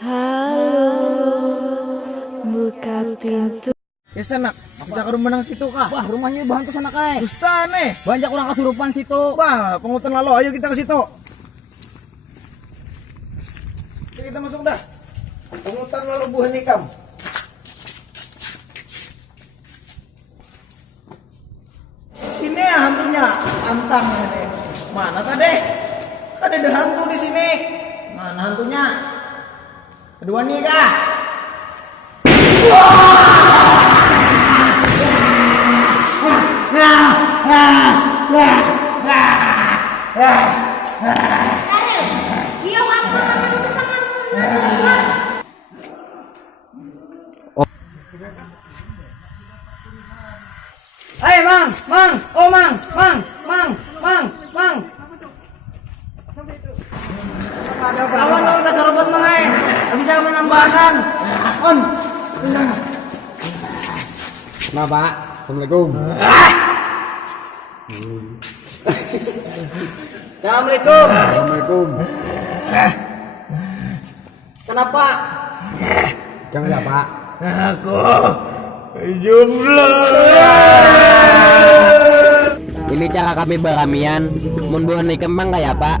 Halo, buka pintu. Ya sana, kita ke rumah nang situ kah? Wah, rumahnya bahan tuh sana kai. Dusta nih. Banyak orang kesurupan situ. Wah, penghutang lalu, ayo kita ke situ. Oke, kita masuk dah. Penghutang lalu buah nikam. Sini ya hantunya, antang ini. Mana tadi? Ada hantu di sini. Mana hantunya? Kedua nih kah? Hai, Mang. Oh, Mang. Lawan tuh udah serobot Mang ai. Bisa menambahkan. On. Nah Pak, Assalamualaikum. Assalamualaikum. Assalamualaikum. Kenapa? Jangan ya Pak. Ini cara kami beramian, mun buah ni kembang kayak Pak.